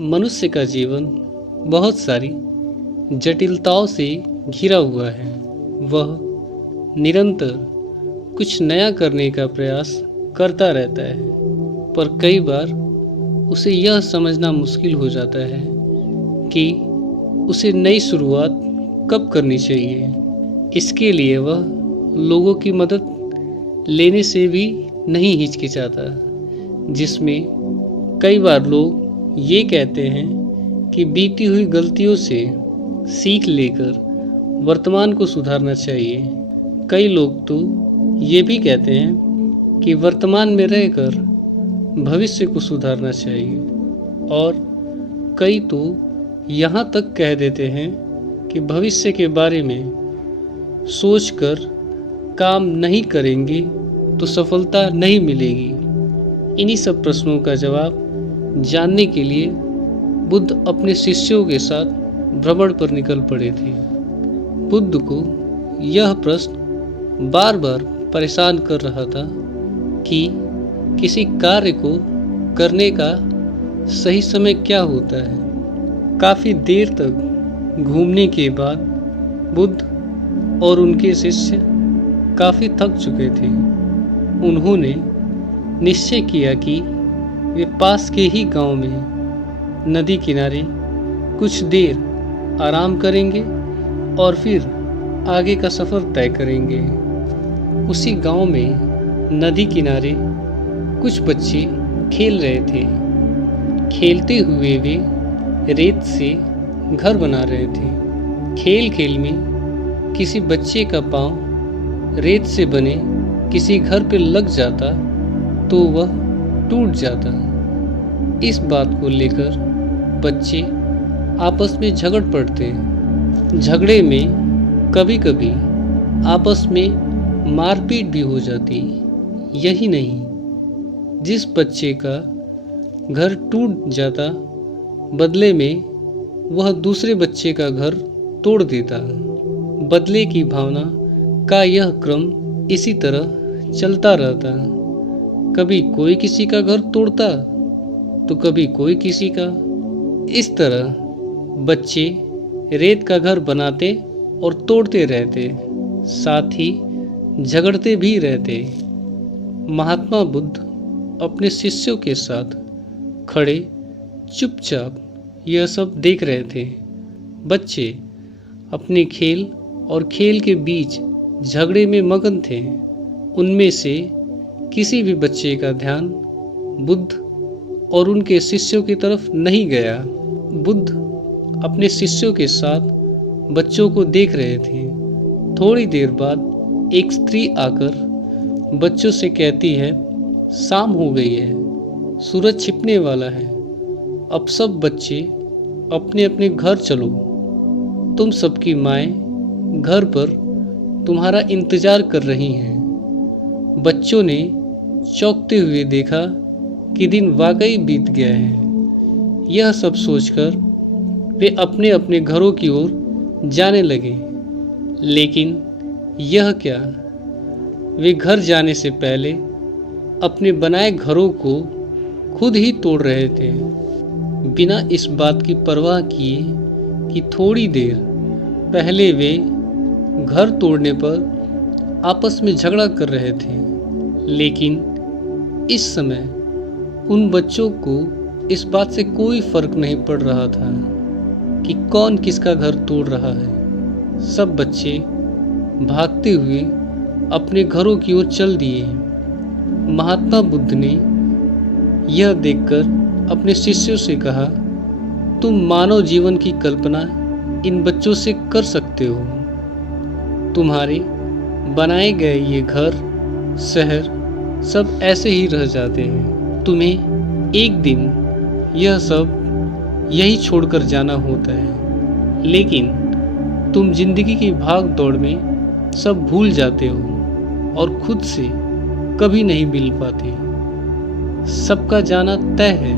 मनुष्य का जीवन बहुत सारी जटिलताओं से घिरा हुआ है। वह निरंतर कुछ नया करने का प्रयास करता रहता है, पर कई बार उसे यह समझना मुश्किल हो जाता है कि उसे नई शुरुआत कब करनी चाहिए। इसके लिए वह लोगों की मदद लेने से भी नहीं हिचकिचाता, जिसमें कई बार लोग ये कहते हैं कि बीती हुई गलतियों से सीख लेकर वर्तमान को सुधारना चाहिए। कई लोग तो ये भी कहते हैं कि वर्तमान में रहकर भविष्य को सुधारना चाहिए, और कई तो यहाँ तक कह देते हैं कि भविष्य के बारे में सोचकर काम नहीं करेंगे तो सफलता नहीं मिलेगी। इन्हीं सब प्रश्नों का जवाब जानने के लिए बुद्ध अपने शिष्यों के साथ भ्रमण पर निकल पड़े थे। बुद्ध को यह प्रश्न बार बार परेशान कर रहा था कि किसी कार्य को करने का सही समय क्या होता है। काफ़ी देर तक घूमने के बाद बुद्ध और उनके शिष्य काफ़ी थक चुके थे। उन्होंने निश्चय किया कि वे पास के ही गांव में नदी किनारे कुछ देर आराम करेंगे और फिर आगे का सफ़र तय करेंगे। उसी गांव में नदी किनारे कुछ बच्चे खेल रहे थे। खेलते हुए वे रेत से घर बना रहे थे। खेल खेल में किसी बच्चे का पाँव रेत से बने किसी घर पर लग जाता तो वह टूट जाता। इस बात को लेकर बच्चे आपस में झगड़ पड़ते। झगड़े में कभी कभी आपस में मारपीट भी हो जाती। यही नहीं, जिस बच्चे का घर टूट जाता, बदले में वह दूसरे बच्चे का घर तोड़ देता। बदले की भावना का यह क्रम इसी तरह चलता रहता। कभी कोई किसी का घर तोड़ता तो कभी कोई किसी का। इस तरह बच्चे रेत का घर बनाते और तोड़ते रहते, साथ ही झगड़ते भी रहते। महात्मा बुद्ध अपने शिष्यों के साथ खड़े चुपचाप यह सब देख रहे थे। बच्चे अपने खेल और खेल के बीच झगड़े में मगन थे। उनमें से किसी भी बच्चे का ध्यान बुद्ध और उनके शिष्यों की तरफ नहीं गया। बुद्ध अपने शिष्यों के साथ बच्चों को देख रहे थे। थोड़ी देर बाद एक स्त्री आकर बच्चों से कहती है, शाम हो गई है, सूरज छिपने वाला है, अब सब बच्चे अपने अपने घर चलो। तुम सबकी माएँ घर पर तुम्हारा इंतजार कर रही हैं। बच्चों ने चौंकते हुए देखा कि दिन वाकई बीत गया है। यह सब सोचकर वे अपने अपने घरों की ओर जाने लगे। लेकिन यह क्या, वे घर जाने से पहले अपने बनाए घरों को खुद ही तोड़ रहे थे, बिना इस बात की परवाह किए कि थोड़ी देर पहले वे घर तोड़ने पर आपस में झगड़ा कर रहे थे। लेकिन इस समय उन बच्चों को इस बात से कोई फर्क नहीं पड़ रहा था कि कौन किसका घर तोड़ रहा है। सब बच्चे भागते हुए अपने घरों की ओर चल दिए। महात्मा बुद्ध ने यह देखकर अपने शिष्यों से कहा, तुम मानव जीवन की कल्पना इन बच्चों से कर सकते हो। तुम्हारे बनाए गए ये घर, शहर सब ऐसे ही रह जाते हैं। तुम्हें एक दिन यह सब यही छोड़कर जाना होता है, लेकिन तुम जिंदगी की भाग दौड़ में सब भूल जाते हो और खुद से कभी नहीं मिल पाते। सबका जाना तय है,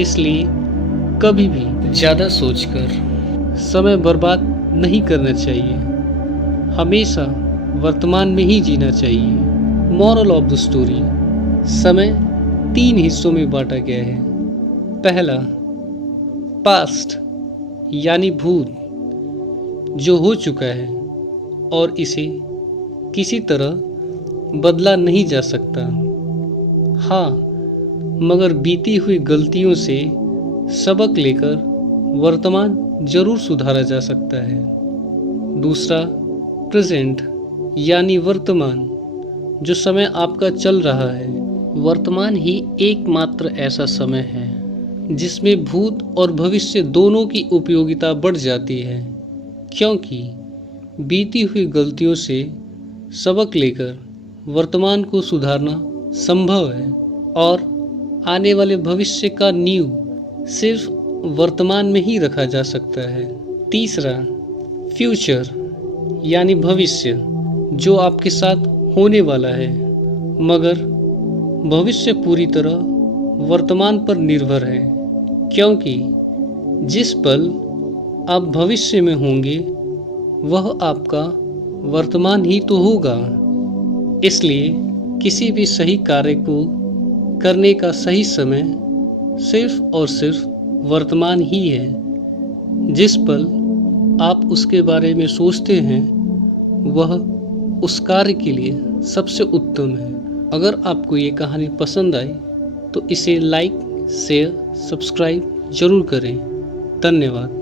इसलिए कभी भी ज़्यादा सोचकर समय बर्बाद नहीं करना चाहिए। हमेशा वर्तमान में ही जीना चाहिए। मॉरल ऑफ द स्टोरी, समय 3 हिस्सों में बांटा गया है। पहला, पास्ट यानी भूत जो हो चुका है और इसे किसी तरह बदला नहीं जा सकता। हाँ, मगर बीती हुई गलतियों से सबक लेकर वर्तमान जरूर सुधारा जा सकता है। दूसरा, प्रेजेंट यानी वर्तमान, जो समय आपका चल रहा है। वर्तमान ही एकमात्र ऐसा समय है जिसमें भूत और भविष्य दोनों की उपयोगिता बढ़ जाती है, क्योंकि बीती हुई गलतियों से सबक लेकर वर्तमान को सुधारना संभव है और आने वाले भविष्य का नींव सिर्फ वर्तमान में ही रखा जा सकता है। तीसरा, फ्यूचर यानी भविष्य, जो आपके साथ होने वाला है, मगर भविष्य पूरी तरह वर्तमान पर निर्भर है, क्योंकि जिस पल आप भविष्य में होंगे वह आपका वर्तमान ही तो होगा। इसलिए किसी भी सही कार्य को करने का सही समय सिर्फ और सिर्फ वर्तमान ही है। जिस पल आप उसके बारे में सोचते हैं वह उस कार्य के लिए सबसे उत्तम है। अगर आपको ये कहानी पसंद आई तो इसे लाइक, शेयर, सब्सक्राइब जरूर करें। धन्यवाद।